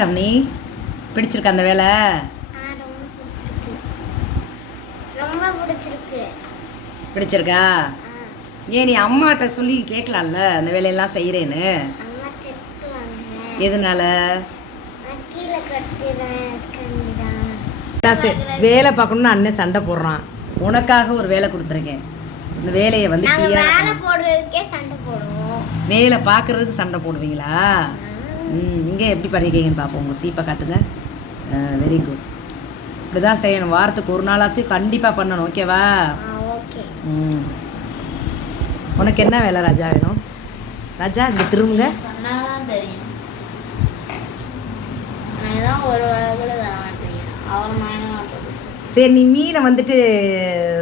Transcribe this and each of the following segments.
தண்ணி பிடிச்சிருக்க அந்த வேலை? பிடிச்சிருக்கு. ஏன் நீ அம்மாட்ட சொல்லி கேட்கலாம்ல அந்த வேலையெல்லாம் செய்கிறேன்னு எதனால? வேலை பார்க்கணும்னு அண்ணன் சண்டை போடுறான். உனக்காக ஒரு வேலை கொடுத்துருக்கேன். இந்த வேலையை வந்து வேலை பார்க்கறதுக்கு சண்டை போடுவீங்களா? இங்கே எப்படி பண்ணிருக்கீங்கன்னு பார்ப்போம். உங்கள் சீப்பை காட்டுங்க. வெரி குட் இப்படி தான் செய்யணும். வாரத்துக்கு ஒரு நாளாச்சும் கண்டிப்பாக பண்ணணும். ஓகேவா ம். உனக்கு என்ன வேலை ராஜா வேணும்? ராஜா இங்கே திரும்புங்க. சரி நீ மீனை வந்துட்டு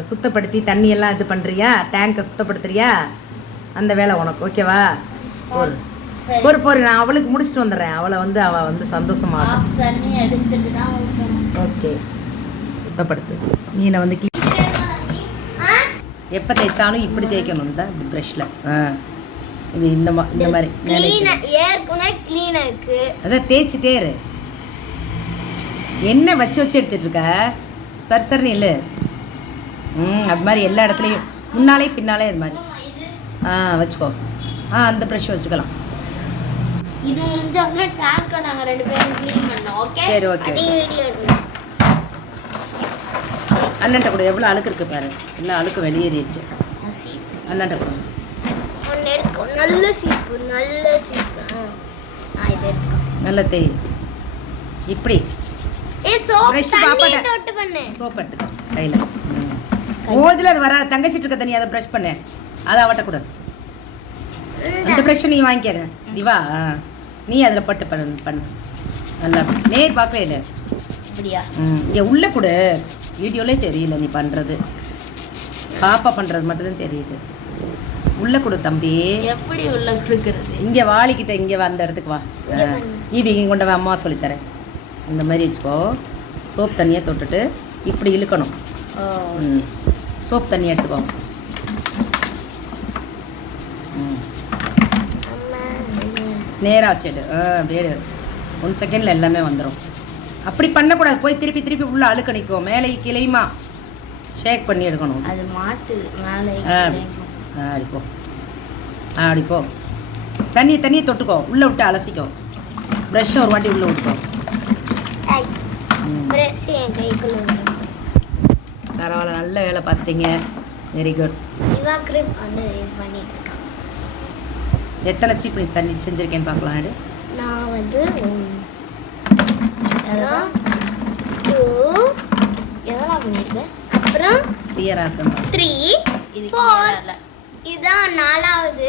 சுத்தப்படுத்தி தண்ணி எல்லாம் இது பண்ணுறியா டேங்கை சுத்தப்படுத்துறியா? அந்த வேலை உனக்கு. ஓகேவா ஒரு பொறு பொறு நான் அவளுக்கு முடிச்சுட்டு வந்துடுறேன். அவளை வந்து அவள் வந்து தான் ஊற்றணும் ஓகே. சுத்தப்படுத்து. மீனை வந்து கீ ஆ? எப்போ தேய்ச்சாலும் இப்படி தேய்க்கணும் இந்த இப்படி ப்ரஷில் ஆ. இது இந்த மா இந்த மாதிரி அதான் தேய்ச்சிட்டே இரு. என்ன வச்சு வச்சு எடுத்துட்டு இருக்க? சரி சரி இல்லை ம் அது மாதிரி எல்லா இடத்துலையும். முன்னாலே பின்னாலே இது மாதிரி. ஆ வச்சுக்கோ. ஆ அந்த ப்ரஷ் வச்சுக்கலாம். இது முடிஞ்ச டேங்கை நாங்கள் ரெண்டு பேரும் க்ளீன் பண்ணோம் ஓகே சரி ஓகே அதையும் வீடியோ எடுக்கணும் அண்ணன்ட்ட கூட எவ்வளோ அழுக்கு இருக்கு பாரு. எல்லா அழுக்கு வெளியேறிடுச்சு. அண்ணன்ட்ட கூட. ஒன்று எடுத்துக்கோ. நல்ல சீப்பு நல்ல சீப்பு ஆ இது எடுத்துக்கோ. நல்ல தேய். இப்படி. சோப் எடுத்துக்கோ கையில். ஓதில் அது வர தங்கச்சிட்டு இருக்க தண்ணி அதை ப்ரஷ் பண்ணு. அதை அவட்ட கூட. அந்த ப்ரஷ் நீ வாங்கிக்க திவா. நீ அதில் பட்டு பண்ணு பண்ணு. நல்லா நேர் பார்க்கவே இல்லை அப்படியா? ம். இங்கே உள்ளே கொடு வீடியோலே தெரியல நீ பண்ணுறது பாப்பா பண்ணுறது மட்டும்தான் தெரியுது. உள்ளே கொடு தம்பி. எப்படி உள்ள கொடுக்கறது? இங்கே வாளிக்கிட்ட இங்கே வா அந்த இடத்துக்கு வா. இங்க பண்ணு. ஈபி இங்கே கொண்டு வா அம்மா சொல்லித்தரேன் இந்த மாதிரி வச்சுக்கோ. சோப் தண்ணியை தொட்டுட்டு இப்படி இழுக்கணும். சோப் தண்ணி எடுத்துக்கோ ம் அம்மா நேராக வச்சுடு ஆ அப்படியே ஒன் செகண்டில் எல்லாமே வந்துடும் அப்படி பண்ணக்கூடாது. போய் திருப்பி திருப்பி உள்ளே அழுக்க நிற்கும் மேலே கிளையுமா ஷேக் பண்ணி எடுக்கணும். அது மாட்டுது மேலே ஆ ஆ அப்படி போ. ஆ அப்படி போ. தண்ணியை தண்ணியை தொட்டுக்கோ. உள்ளே விட்டு அலசிக்கோ. ப்ரஷ்ஷை ஒரு வாட்டி உள்ளே விட்டுக்கோ. பரவாயில்ல. நல்ல வேலை பார்த்துட்டீங்க. வெரி குட் இவா கிரிப் வந்து இது பண்ணிட்டு இருக்கா எத்தனை சீப் நீ செஞ்சு செஞ்சுருக்கேன்னு பார்க்கலாம் எடு. நான் வந்து அப்புறம் டூ எதெல்லாம் பண்ணியிருக்கேன். அப்புறம் கிளியராக இருக்கணும் த்ரீ இது ஃபோர். இல்லை. இதுதான் நாலாவது.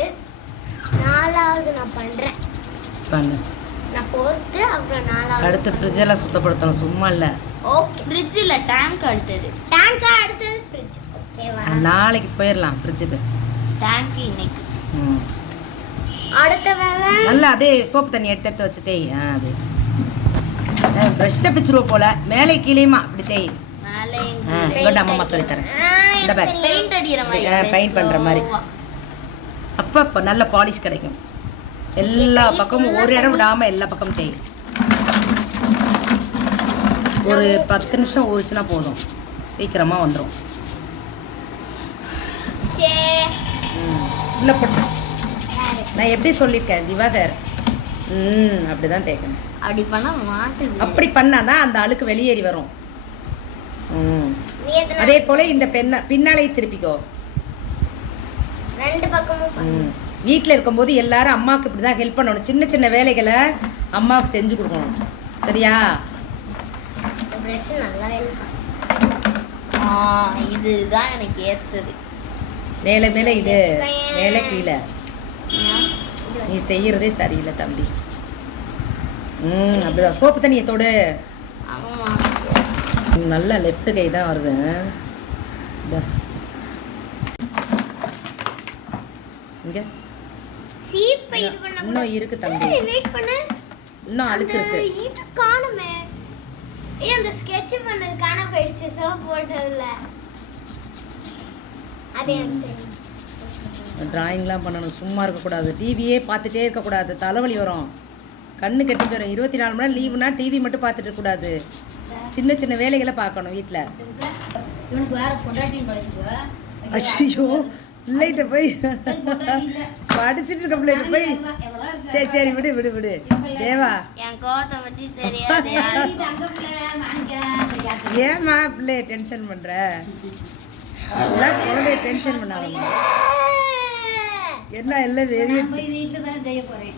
நாலாவது நான் பண்றேன். பண்ணு. நான் ஃபோர்த்து அப்புறம் நாலாவது. அடுத்து ஃப்ரிட்ஜெல்லாம் சுத்தப்படுத்தணும் சும்மா இல்லை. ஓகே. ஃப்ரிட்ஜில் டேங்க் அடுத்தது. டேங்கா அடுத்தது ஃப்ரிட்ஜ் ஓகேவா நாளைக்கு போயிடலாம் ஃப்ரிட்ஜுக்கு டேங்க் இன்னைக்கு. ம். அடுத்த வேலை நல்லா அப்படியே சோப்பு தண்ணி எடுத்து எடுத்து வச்சு தேய். ஆ அது. ப்ரஷ்ஷை பிச்சுருவோம் போல. மேலே கீழேயுமா? அப்படி தேய். இங்கோட்ட அம்மா சொல்லித்தரேன். இந்த எனக்கு பாரு. பெயிண்ட் அடிக்கிற மாதிரி paint பண்ற மாதிரி. அப்போ அப்போ நல்ல பாலிஷ் கிடைக்கும். எல்லா பக்கமும் ஒரு இடம் விடாமல் எல்லா பக்கமும் தேய். ஒரு பத்து நிமிஷம் ஊறிச்சுன்னா போதும். சீக்கிரமாக வந்துடும் இல்லை போட்டு? நான் எப்படி சொல்லியிருக்கேன் திவாகர்? ம் அப்படி தான் தேய்க்கணும் அப்படி பண்ணா மாட்டுது அப்படி பண்ணாதான் அந்த அழுக்கு வெளியேறி வரும். ம். அதே போல இந்த பெண்ண பின்னாலே திருப்பிக்கோ. ரெண்டு பக்கமும் வீட்டில் இருக்கும்போது எல்லாரும் அம்மாவுக்கு இப்படி தான் ஹெல்ப் பண்ணணும். சின்ன சின்ன வேலைகளை அம்மாவுக்கு செஞ்சு கொடுக்கணும். சரியா? இதுதான் எனக்கு ஏத்தது. மேலே மேலே இது. மேலே கீழே. நீ செய்யறதே சரியில்லை தம்பி. ம் அப்படிதான். சோப்பு தண்ணியை தொடு. நல்ல லெஃப்ட் கை தான் வருது. இங்க. சீப்பை இன்னும் இருக்கு தம்பி. வெயிட் பண்ணு. இன்னும் அழுக்கு இருக்கு. இது காணுமே. ஏய் அந்த ஸ்கெட்ச் பண்ணது காண போயிடுச்சு சோப் போட்டதுல. அது எனக்கு தெரியும். டிராயிங்லாம் பண்ணணும். சும்மா இருக்கக்கூடாது. டிவியே பார்த்துட்டே இருக்கக்கூடாது. தலைவலி வரும். கண்ணு கெட்டு போயிடும் இருபத்தி நாலு மணி நேரம் லீவுனா டிவி மட்டும் பார்த்துட்டு கூடாது சின்ன சின்ன வேலைகளை பார்க்கணும் வீட்டில் இவனுக்கு வேற பொண்டாட்டி பழகுவா ஐயோ பிள்ளைகிட்ட போய் படிச்சுட்டு இருக்க பிள்ளைகிட்ட போய். சரி சரி விடு விடு விடு. தேவா. ஏம்மா பிள்ளைய டென்ஷன் பண்ற? குழந்தைய டென்ஷன் பண்ணாதம்மா என்ன எல்லாம் வெறி வீட்டுல தானே செய்ய போறேன்.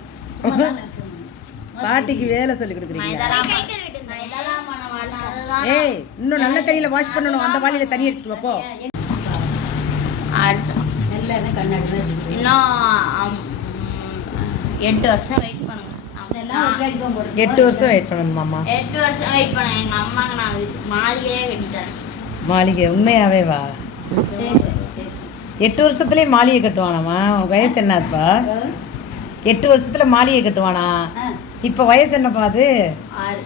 பாட்டிக்கு வேலை சொல்லி கொடுக்குறீங்க ஏய் இன்னும் நல்ல தண்ணியில வாஷ் பண்ணணும். அந்த வாளியில தண்ணி எடுத்துட்டு வா, போ. அடுத்து. எல்லாம் கண்ணாடி தான் இருக்குது. இன்னும் அம், எட்டு வருஷம் வெயிட் பண்ணுங்க எட்டு வருஷம் வெயிட் பண்ணணுமாம்மா எட்டு வருஷம் வெயிட் பண்ண எங்க அம்மாக்கு நான் மாளிகையே கட்டித்தரேன். மாளிகை உண்மையாவே வா. எட்டு வருஷத்துலயே மாளிகை கட்டுவானாமா? உன் வயசு என்னப்பா எட்டு வருஷத்துல மாளிகை கட்டுவானா? இப்ப வயசு என்னப்பா அது? ஆறு.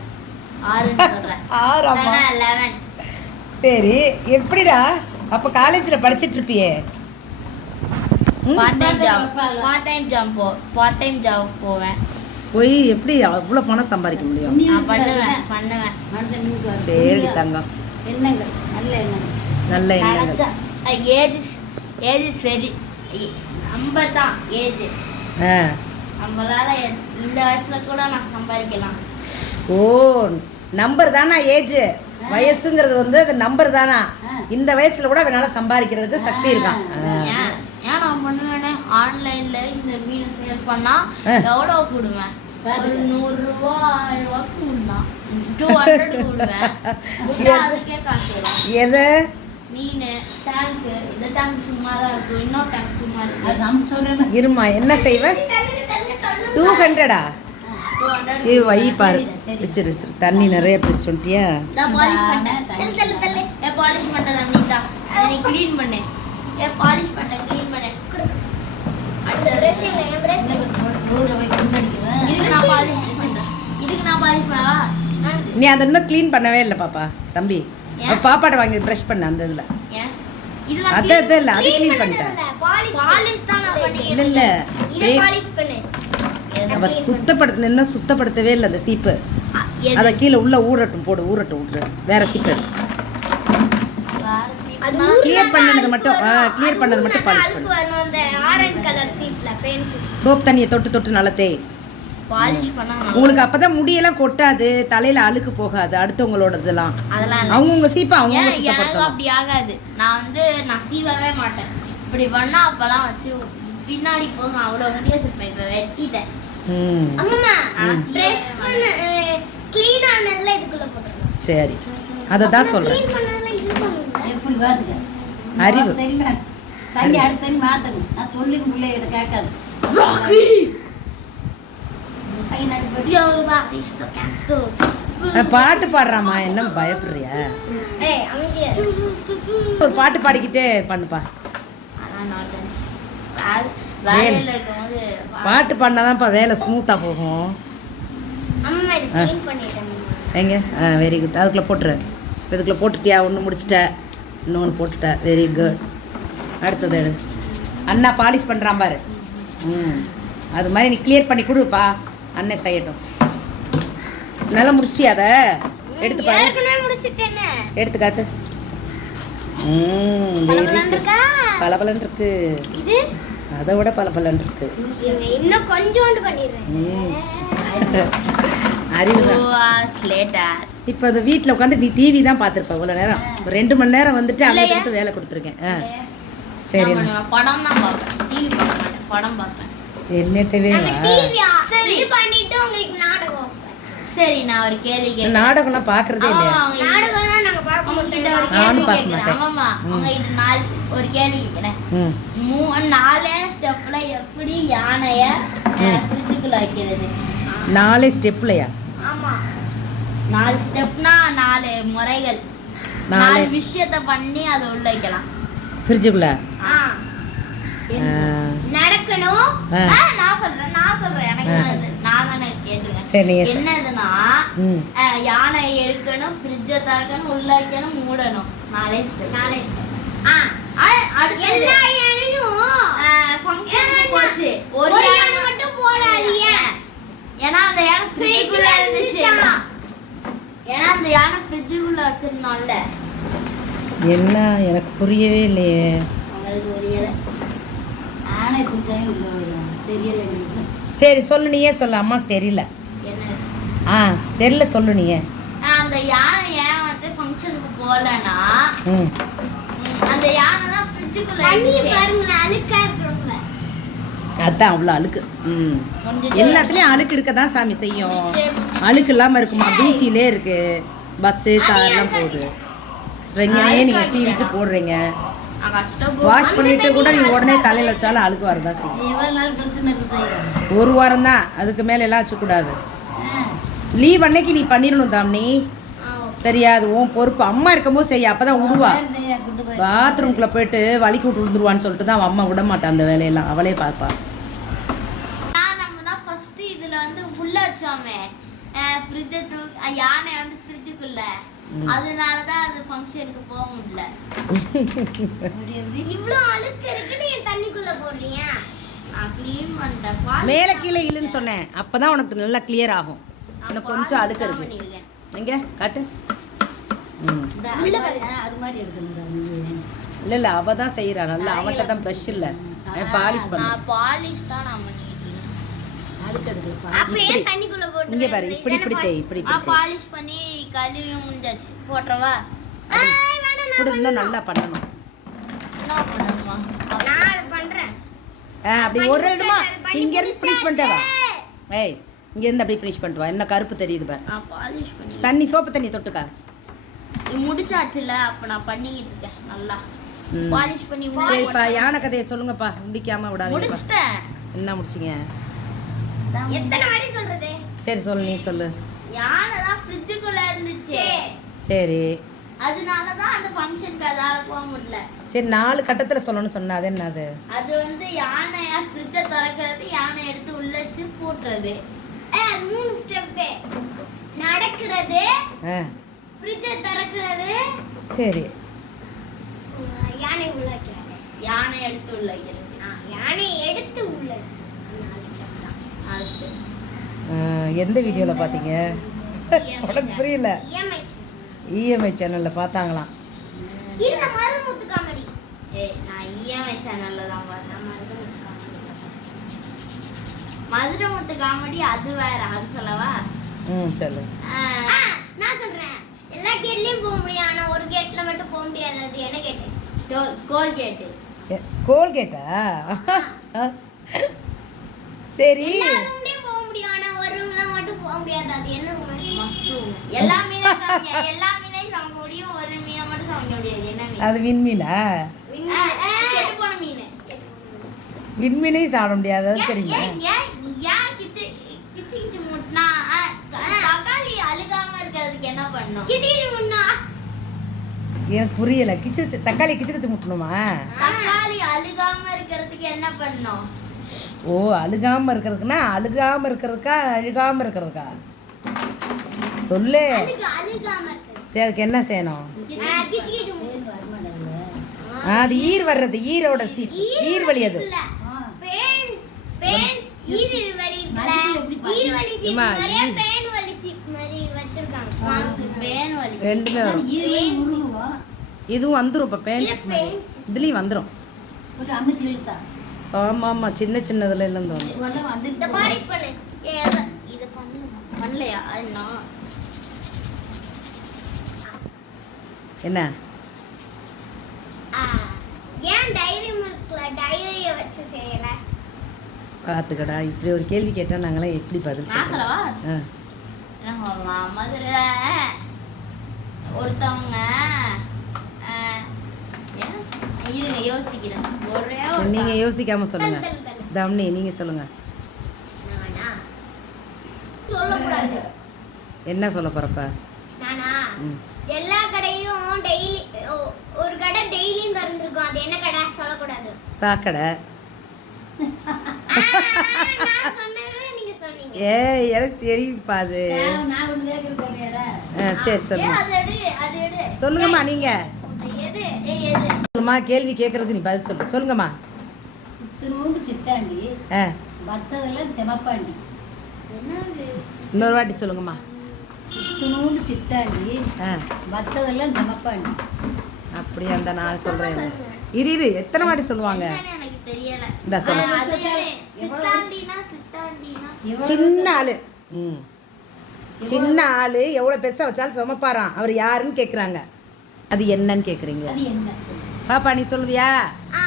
ஆறுன்னு சொல்றேன். ஆறாமா லெவன் சரி எப்படிடா? அப்ப காலேஜ்ல படிச்சிட்டு இருப்பியே. ம்? Part time job part time job போ. பார்ட் டைம் ஜாப் போவேன். போய் எப்படி அவ்வளவு பணம் சம்பாதிக்க முடியும்? நான் பண்ணுவேன் பண்ணுவேன். சரி தங்கம். நல்ல எண்ணங்கள் நல்ல ஏஜ் ஏஜ் இஸ் வெரி நம்ம தான் ஏஜ் நம்மளால இந்த வயசுல கூட நான் சம்பாதிக்கலாம். ஓ நம்பர் தானா ஏஜ்? வயசுங்கிறது வந்து அது நம்பர் தானா? இந்த வயசுல கூட அவனால சம்பாதிக்கிறதுக்கு சக்தி இருக்கான். ஏன் ஏன் நான் பண்ணுவேனே? ஆன்லைன்ல இந்த மீன் சேல் பண்ணா. எவ்வளோ போடுவேன் ஒரு நூறு ரூபா ஆயிரம் ரூபாய்க்கு விடலாம் டூ ஹண்ட்ரட் விட்டா அதுக்கே காசு எதை? மீன் டேங்க்கு இந்த டேங்க் சும்மா தான் இருக்கும். இன்னொரு டேங்க் சும்மா அது இருக்கு நம்ம சொல்றேன் இருமா என்ன செய்வ? டூ ஹண்ட்ரடா ஏ வை பாரு. வச்சிரு வச்சிரு. தண்ணி நிறைய பிடிச்சி சொல்லிட்டியா? நான் பாலிஷ் பண்ணேன் தள்ளு தள்ளு தள்ளு. ஏ பாலிஷ் பண்ண தம்பி. தான் நீ க்ளீன் பண்ணு. ஏ பாலிஷ் பண்ண. க்ளீன் பண்ணு நூறு வயசு முன்னாடிக்குவேன் இதுக்கு நான் பாலிஷ் பண்றேன். இதுக்கு நான் பாலிஷ் பண்ணவா? நீ அதை இன்னும் க்ளீன் பண்ணவே இல்லை பாப்பா. தம்பி. பாப்பாட்ட வாங்கி ப்ரஷ் பண்ண அந்த இதில். அது அது இல்லை அது க்ளீன் பண்ணிட்டேன். பாலிஷ் தான் நான் பண்ணி இல்லை இல்லை. ஏய், பாலிஷ் பண்ணு. அவ சுத்தப்படுத்த இன்னும் சுத்தப்படுத்தவே இல்லை அந்த சீப்பு. அதை கீழே உள்ள ஊறட்டும் போடு ஊறட்டும் விட்டுரு வேற சீப்பு clear பண்ணது மட்டும் ஆ clear பண்ணது மட்டும் பாலிஷ் பண்ணு. சோப் தண்ணியை தொட்டு தொட்டு நல்லா தேய். உங்களுக்கு அப்பதான் முடியெல்லாம் கொட்டாது தலையில அழுக்கு போகாது அடுத்தவங்களோட இதெல்லாம் அதெல்லாம் இல்ல. அவங்கவுங்க சீப்பா சுத்தப்படுத்தணும் அப்படி ஆகாது. நான் வந்து நான் சீவவே மாட்டேன். இப்படி பண்ணா அப்பெல்லாம் வச்சு பின்னாடி போகும் அவ்வளோ முடிய சிப்பேன் இப்போ வெட்டிட்டேன். ம். அம்மா ம். பிரஸ் பண்ண க்ளீன் ஆனதுல இதுக்குள்ள போட்டுருங்க. சரி. அதை தான் சொல்றேன். அறிவு. தண்ணி அடுத்த தண்ணி மாற்றணும் நான் சொல்லி பிள்ளை இதை கேட்காது போட்டு பாடுறாமா என்ன பயப்படுறியா? ஒரு பாட்டு பாடிக்கிட்டே பண்ணுப்பா. பாட்டு பாடினாதான்ப்பா வேலை ஸ்மூத்தா போகும். எங்க? ஆ வெரி குட் அதுக்குள்ள போட்டுரு. இதுக்குள்ள போட்டுட்டியா? ஒன்று முடிச்சிட்ட. இன்னொன்று போட்டுட்ட. வெரி குட் அடுத்தது எடு. அண்ணா பாலிஷ் பண்ணுறான் பாரு. ம். அது மாதிரி நீ கிளியர் பண்ணி கொடுப்பா. அண்ணன் செய்யட்டும் நல்லா முடிச்சிட்டியா அதை? எடுத்து பாரு. எடுத்து காட்டு ம் குட் இருக்கா அதை விட பளபளன்னு இருக்கு இன்னும் கொஞ்சோண்டு பண்ணிடுறேன். இப்போ அது வீட்டில் உட்காந்து நீ டிவி தான் பார்த்துருப்ப இவ்வளோ நேரம். ரெண்டு மணி நேரம் வந்துட்டு. கொடுத்து வேலை கொடுத்துருக்கேன். ஆ. சரி. படம் தான் பார்ப்பேன். டிவி பார்க்க மாட்டேன். படம் பார்ப்பேன். என்னட்டவே சரி. பண்ணிட்டு உங்களுக்கு நாடகம். சரி நான் ஒரு கேள்வி கேட்கிறேன் நாடகம்லாம் பார்க்கறதே இல்லையா? நாடகம்னா நாங்க பார்க்க உங்ககிட்ட ஒரு கேள்வி பார்க்க கேட்கிறேன் மாட்டேன். ஆமாம்மா ம். உங்ககிட்ட நாலு ஒரு கேள்வி கேட்கிறேன் ம். மூணு நாலே ஸ்டெப்ல எப்படி யானைய ஃப்ரிட்ஜுக்குள்ள வைக்கிறது? நாலே ஸ்டெப்லையா? ஆமா. நாலு ஸ்டெப்னா நாலு முறைகள். நாலு. விஷயத்த பண்ணி அதை உள்ள வைக்கலாம். ஃப்ரிட்ஜுக்குள்ள ஆ. ஆ, நான் சொல்றேன் நான் சொல்றேன். எனக்கு. நான் தானே கேட்டுருக்கேன். சரி என்னதுன்னா யானை எடுக்கணும் ஃப்ரிட்ஜை திறக்கணும் உள்ள வைக்கணும் மூடணும். நாலே ஸ்டெப் நாலே ஸ்டெப் அடுத்து எல்லா யானையும் ஃபங்க்ஷனுக்கு போச்சு. ஒரு யானை மட்டும் போடாதீங்க. ஏன்னா அந்த யானை ஃப்ரிட்ஜுக்குள்ள இருந்துச்சு. ஏன்னா அந்த யானை ஃப்ரிட்ஜுக்குள்ள வச்சிருந்தோம்ல. என்ன? எனக்கு புரியவே இல்லையே. அவங்களுக்கு தெரியல ஆனை பிடிச்சாங்க உள்ள வரும் தெரியல எங்களுக்கு சரி சொல்லு நீயே சொல்லு. அம்மாக்கு தெரியல. என்ன? ஆ தெரியல சொல்லு நீயே. அந்த யானை ஏன் வந்து ஃபங்க்ஷனுக்கு போகலன்னா அந்த யானை தான் ஃப்ரிட்ஜுக்குள்ள பாருங்களேன் அழுக்கா அதான் அவ்வளோ அழுக்கு. ம். எல்லாத்துலேயும் அழுக்கு இருக்க தான் சாமி செய்யும். அழுக்கு இல்லாமல் இருக்குமா? தூசியிலே இருக்கு. பஸ்ஸு கார்லாம் போகுது. ரெங்கனே நீங்கள் சீவிட்டு போடுறீங்க நான் கஷ்டப்பட்டு வாஷ் பண்ணிட்டு கூட நீ உடனே தலையில் வச்சாலும் அழுக்கு வரதான் செய்யும் ஒரு வாரம் தான். அதுக்கு மேலே எல்லாம் வச்சக்கூடாது. லீவ் அன்னைக்கு நீ பண்ணிடணும் தாம்னி. சரியா? அது உன் பொறுப்பு. அம்மா இருக்கும்போது செய்ய அப்பதான் விடுவா பாத்ரூம்குள்ள போயிட்டு வலிக்கு விட்டு விழுந்துருவான்னு சொல்லிட்டு தான் அம்மா விட மாட்டான் அந்த வேலையெல்லாம். அவளே பார்ப்பா வச்சோமே. ஃப்ரிட்ஜை யானை வந்து ஃப்ரிட்ஜுக்குள்ள. அதனால தான் அந்த ஃபங்க்ஷனுக்கு போக முடியல. இவ்ளோ அழுக்கு இருக்கு நீங்க தண்ணிக்குள்ள போடுறீங்க நான் க்ளீன் பண்ணிட்டேன் பால் மேலே கீழே இல்லைன்னு சொன்னேன். அப்பதான் உனக்கு நல்லா கிளியர் ஆகும். பால் கொஞ்சம் அழுக்கு இருக்கு. எங்க? காட்டு. இல்லை இல்லை அவள் தான் செய்கிறா நல்லா அவன்கிட்ட தான் ப்ரஷ் இல்லை. பாலிஷ் பண்ண. பாலிஷ் தான் தண்ணிக்குள்ள போட்டு இங்கே பாரு இப்படி இப்படி தேய் இப்படி இப்படி. பாலிஷ் பண்ணி கழுவியும் முடிஞ்சாச்சு. போட்டுறவா? இப்படி இருந்தால் நல்லா பண்ணணும். என்ன பண்ணணுமா? நான் அதை பண்றேன். ஆ அப்படி ஒரு ரெண்டுமா இங்கேருந்து ஃபினிஷ் பண்ணிட்டு வா. ஏய் இங்கேருந்து அப்படியே ஃபினிஷ் பண்ணிட்டு வா. என்ன கருப்பு தெரியுது பாரு. பாலிஷ் பண்ணி தண்ணி சோப்பு தண்ணி தொட்டுக்கா. முடிச்சாச்சுல அப்ப நான் பண்ணிக்கிட்டு இருக்கேன் நல்லா. பாலிஷ் பண்ணி சரிப்பா யானை கதையை சொல்லுங்கப்பா. முடிக்காம விடாதீங்க முடிச்சிட்டேன். என்ன முடிச்சிங்க? எத்தனை வாட்டி சொல்றது? சரி சொல்லு நீ சொல்லு. யானை தான் ஃப்ரிட்ஜுக்குள்ள இருந்துச்சு சரி. அதனால தான் அந்த ஃபங்க்ஷனுக்கு அதால போக முடியல. சரி நாலு கட்டத்தில் சொல்லணும்னு சொன்னா அது என்னது அது? வந்து யானையா ஃப்ரிட்ஜை திறக்கிறது யானை எடுத்து உள்ள வச்சு பூட்டுறது. அது மூணு ஸ்டெப் நடக்கிறது ஆ. ஃப்ரிட்ஜை திறக்கிறது. சரி. யானை உள்ள வைக்கிறது. யானை எடுத்து உள்ள வைக்கிறது. ஆ, யானை எடுத்து உள்ள step தான். அது சரி. ஆ, எந்த வீடியோவில் பார்த்தீங்க உனக்கு புரியல. இஎம்ஐ சேனலில் பார்த்தாங்களாம். இஎம்ஐ சேனல்ல தான் பார்த்தேன். மதுரமுத்து காமெடி அது வேற அது சொல்லவா? ம் சொல்லு. ஆ, நான் சொல்றேன். எல்லா கேட்லயும் போக முடியும் ஆனா ஒரு கேட்ல மட்டும் போக முடியாது. அது என்ன கேட்டு கோல்கேட்டு எ- கோல்கேட்டா சரி. எல்லா ரூம்லயும் போக முடியும். ஆனா ஒரு ரூம்ல மட்டும் போக முடியாது. அது விண்மீனா? ஆ, ஆ, கெட்டு போன மீன். விண்மீனையும் சாப்பிட முடியாது. அது ஏன், தெரியுமா? ஏன், ஏன், ஏன் கிச்சு கிச்சு கிச்சு முட்டினா ஆ, க- தக்காளி அழுகாம இருக்கிறதுக்கு என்ன பண்ணும்? கிச்சு கிச்சு முன்னா எனக்கு புரியல. கிச்சு கிச்சு தக்காளி கிச்சு கிச்சு முட்டணுமா? தக்காளி அழுகாம இருக்கிறதுக்கு என்ன பண்ணும்? ஓ அழுகாம இருக்கிறதுக்குன்னா அழுகாம இருக்கிறதுக்கா அழுகாம இருக்கிறதுக்கா? சொல்லு. அழுகு அழுகாம இருக்கு சரி அதுக்கு என்ன செய்யணும்? அது ஈர் வர்றது ஈரோட சி ஈர் வழி அது. சீப் சீப் ரெண்டுமே வரும். இதுவும் வந்துடும் இப்போ பேன் இதுலேயும் வந்துடும் ஆமாம் ஆமாம் சின்ன சின்னதுல இருந்து என்ன? ஆ, ஏன் டைரி மில்க்ல டைரிய வச்சு செய்யல? பார்த்துக்கடா இப்படி ஒரு கேள்வி கேட்டால் நாங்களாம் எப்படி பதில் சொல்லுவோம் மதுரை ஒருத்தவங்க இருங்க யோசிக்கிறேன். ஒரே ஒரு நீங்கள் யோசிக்காமல் சொல்லுங்கள் தம்னி நீங்கள் சொல்லுங்கள் சொல்லக்கூடாது. என்ன சொல்ல போகிறப்ப நானா? ம். எல்லா கடையும் டெய்லி ஒரு கடை டெய்லியும் திறந்திருக்கும். அது என்ன கடை? சொல்லக்கூடாது. சாக்கடை. ஏ எனக்கு தெரியும்ப்பா அது. சரி சொல்லுங்க. சொல்லுங்கம்மா நீங்கள் சொல்லுங்கம்மா கேள்வி கேட்கறதுக்கு நீ பதில் சொல்லு. சொல்லுங்கம்மா. சித்தாண்டி ஆ. வச்சதெல்லாம் செமப்பாண்டி இன்னொரு வாட்டி சொல்லுங்கம்மா. இத்தினூண்டு சிட்டாண்டி ஆ. மற்றதெல்லாம் தமப்பாண்டி அப்படியே அந்த நான் சொல்கிறேன் இரு இரு. எத்தனை வாட்டி சொல்லுவாங்க? இந்த சொல்லு. சின்ன ஆளு. ம். சின்ன ஆளு. எவ்வளோ பெருசாக வச்சாலும் சுமப்பாராம். அவர் யாருன்னு கேட்குறாங்க அது என்னன்னு கேட்குறீங்க அது என்ன? சொல்லு பாப்பா நீ சொல்லுவியா? ஆ.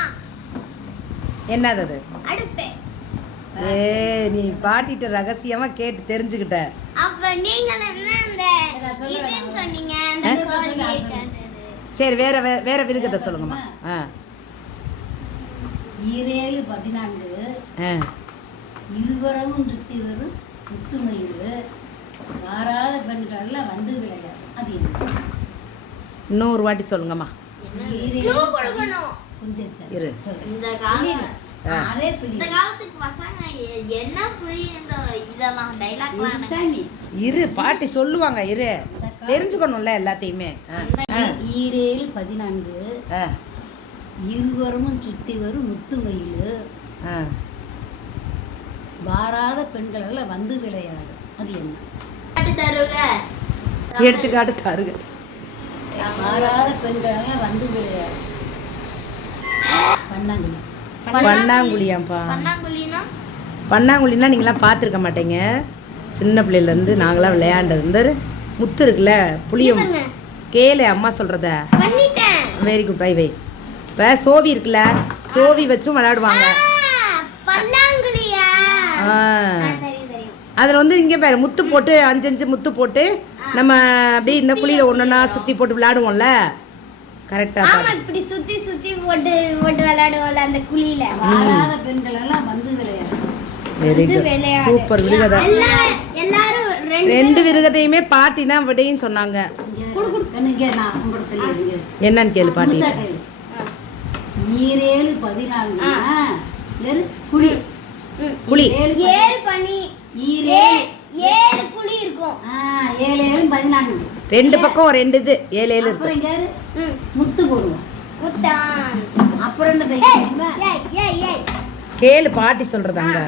என்னது அது? அடுப்பே. ஏ நீ பாட்டிட்ட ரகசியமா கேட்டு தெரிஞ்சுக்கிட்ட. சரி வேற வே- வேற விருகத்தை சொல்லுங்கம்மா. ஆ. ஈரேழு பதினான்கு. ஆ. இருவரும் திருப்தி வரும் முத்துமயிறு வாராத பெண்கள் எல்லாம் வந்து விளையாடு அது இன்னொரு வாட்டி சொல்லுங்கம்மா. இரு. இந்த காலம் பாட்டி சொல்லுவாங்க இரு. தெரிஞ்சுக்கணும்ல எல்லாத்தையுமே. ஈரேழு பதினான்கு ஆ. இருவரும் சுத்தி வரும் முத்துமயில். வாராத பெண்கள் எல்லாம் வந்து விளையாடு. அது என்ன? எடுத்துக்காட்டு தருக. வாராத பெண்கள் எல்லாம் வந்து பண்ணாங்குழியாம்ப்பா. பண்ணாங்குழினா? பண்ணாங்குழின்னா நீங்களாம் பார்த்துருக்க மாட்டீங்க. சின்ன பிள்ளையிலேருந்து நாங்களாம் விளையாண்டது. இந்த முத்து இருக்குல்ல புளியம். கேளு அம்மா சொல்கிறத பண்ணிட்டேன். வெரி குட் பை வை இப்போ சோவி இருக்குல்ல சோவி வச்சும் விளையாடுவாங்க. அதில் வந்து இங்கே பாரு முத்து போட்டு அஞ்சு அஞ்சு முத்து போட்டு நம்ம அப்படியே இந்த குழியில் ஒன்றுனா சுற்றி போட்டு விளையாடுவோம்ல. கரெக்டாக ஆமா இப்படி சுத்தி சுத்தி போட்டு போட்டு விளையாடுவோம்ல அந்த குழியில. வாராத பெண்கள் எல்லாம் வந்து வெரி குட். சூப்பர் விருகதை. எல்லாரும் ரெண்டு விருகதையுமே பாட்டி தான் விடையும் சொன்னாங்க. என்னன்னு கேளு பாட்டி. ஈரேழு குழி. ம். குழி ஏழு ஏழு பண்ணி ஈரேழு ஏழு குழி இருக்கும். ஏழு ஏழு பதினான்கு. ரெண்டு பக்கம் ரெண்டு இது. ஏழு ஏழு அப்புறம் எங்கேயாவது. முத்து போடுவோம். முத்தான் அப்புறம் என்ன ஏய், தெரியுமா? ஏய், ஏய், ஏய். கேளு பாட்டி சொல்றதாங்க.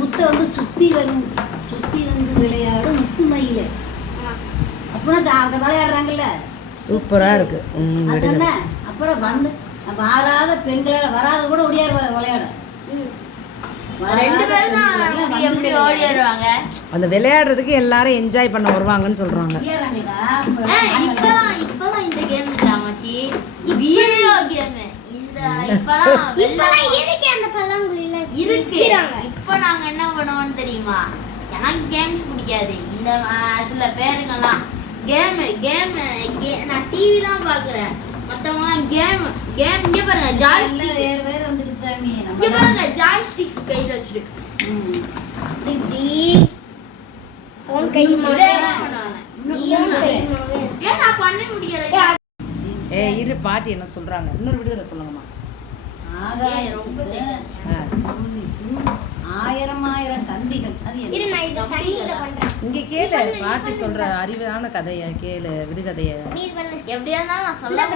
முத்தை வந்து சுத்தி வரும் சுத்தி வந்து விளையாடும் முத்து மயில. அப்புறம் அவங்க விளையாடுறாங்கல்ல? சூப்பரா இருக்கு. அப்புறம் வந்து வராத பெண்களோட வராத கூட ஒடியார் விளையாட ம். ரெண்டு பேரும் தான் அப்படி எப்படி ஓடி வருவாங்க அந்த விளையாடுறதுக்கு எல்லாரும் என்ஜாய் பண்ண வருவாங்கன்னு சொல்றாங்க. இருக்கு. இப்ப நாங்க என்ன பண்ணுவோம்னு தெரியுமா? எனக்கு கேம்ஸ் பிடிக்காது. இந்த சில பேருங்கெல்லாம் கேம் கேம் நான் டிவி தான் பாக்குறேன் மத்தவங்க கேம் கேம் இங்க பாருங்க ஜாய்ஸ்டிக் இங்க நம்ம பாருங்க ஜாய்ஸ்டிக் கையில வச்சுட்டு ம். இப்படி கை ஏ இரு பாட்டி என்ன சொல்றாங்க இன்னொரு விடுகதை சொல்லுங்கம்மா ஆகாயம் ரொம்ப ஆயிரம் ஆயிரம் கம்பிகள் அது இங்க கேளு பாட்டி சொல்ற அறிவான கதைய கேளு விடுகதைய. எப்படியா இருந்தாலும் நான் சொல்ல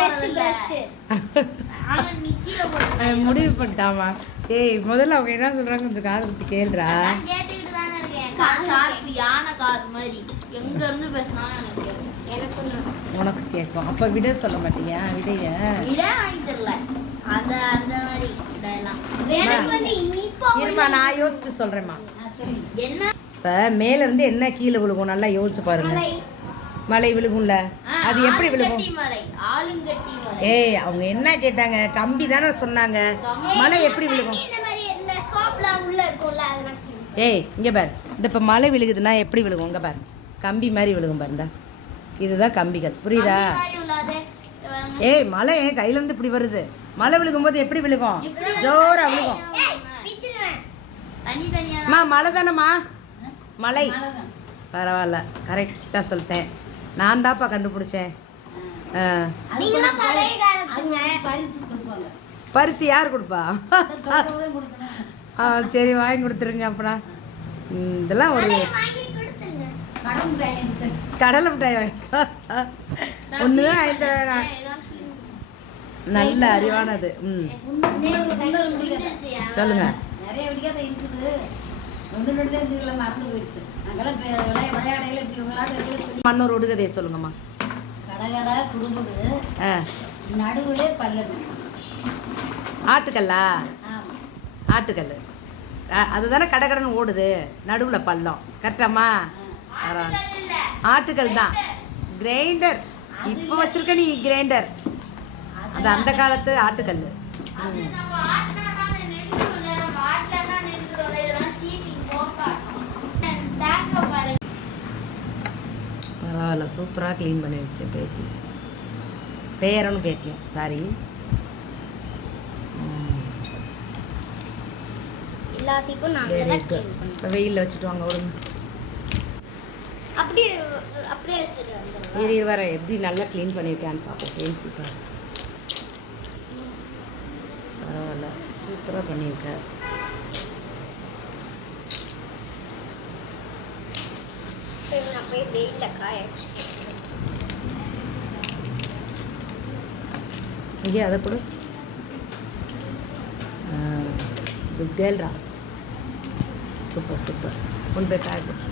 முடிவு பண்ணிட்டாமா. ஏய் முதல்ல அவங்க என்ன சொல்றாங்க கொஞ்சம் காது குத்தி கேளுடா. நான் கேட்டுக்கிட்டு தானே இருக்கேன். கா- ஷார்ப் யானை காது மாதிரி. எங்க இருந்து எனக்கு. உனக்கு கேட்கும் அப்ப விட சொல்ல மாட்டியா? விடைய. விட வாங்கி தரல அந்த அந்த மாதிரி விடையெல்லாம் எனக்கு வந்து இப்போ இருமா நான் யோசிச்சு சொல்றேம்மா. இப்ப மேல இருந்து என்ன கீழே விழுகும்? நல்லா யோசிச்சு பாருங்க. மலை. மலை விழுகும்ல. அது எப்படி விழுகும்? ஏய் அவங்க என்ன கேட்டாங்க? கம்பி தானே சொன்னாங்க. மலை எப்படி விழுகும்? தண்ணி இந்த மாதிரி இல்ல சோப்லாம் உள்ள இருக்கும்ல அதெல்லாம் கீழே. ஏய் இங்க பாரு. இந்த இப்ப மலை விழுகுதுன்னா எப்படி விழுகும்? இங்க பாரு. கம்பி மாதிரி விழுகும் பாருந்தா. இதுதான் கம்பிகள். புரியுதா? ஏய் மலை என் கையில இருந்து இப்படி வருது. மலை விழுகும்போது எப்படி விழுகும்? ஜோரா விழுகும். ஏய், பிச்சிருவேன். தனி தனியா அம்மா மலை தானம்மா? மலை. மலைதான். பரவாயில்ல. கரெக்டாக சொல்லிட்டேன். நான் தான்ப்பா கண்டுபிடிச்சேன். பரிசு யார் கொடுப்பா. ஆ சரி வாங்கி கொடுத்துருங்க அப்பனா. ம், இதெல்லாம் ஒரு. கடலை மிட்டாய் வாங்கி ஒன்று ஐந்து வேணாம். நல்ல அறிவானது. ம். சொல்லுங்க. நிறைய விடிகாத இருக்குது விடுகதையை சொல்லுங்கம்மா. கடகடா குடும்படு ஆ. நடுவுலே பல்லது. ஆட்டுக்கல்லா? ஆட்டுக்கல் அதுதானே கடகடன்னு ஓடுது. நடுவில் பள்ளம். கரெக்டாம்மா? ஆட்டுக்கல் தான். கிரைண்டர் இப்போ வச்சிருக்க நீ கிரைண்டர் அது அந்த காலத்து ஆட்டுக்கல் பரவாயில்ல சூப்பராக க்ளீன் பண்ணி வச்சேன் பேத்தி. பேரனும் பேத்தியும் சாரி இப்போ வெயிலில் வச்சுட்டு வாங்க விடுங்க அப்படியே அப்படியே வச்சுட்டு வந்துடுவோம் இரு இரு வர. எப்படி நல்லா க்ளீன் பண்ணியிருக்கான்னு பார்ப்போம். பாரு பரவாயில்ல. சூப்பராக பண்ணியிருக்க. சரி நான் போய் வெயிலில் காய வச்சுட்டு இங்கே அதை கொடு குட் கேர்ள்ரா சூப்பர் சூப்பர் கொண்டு போய் காய போட்டு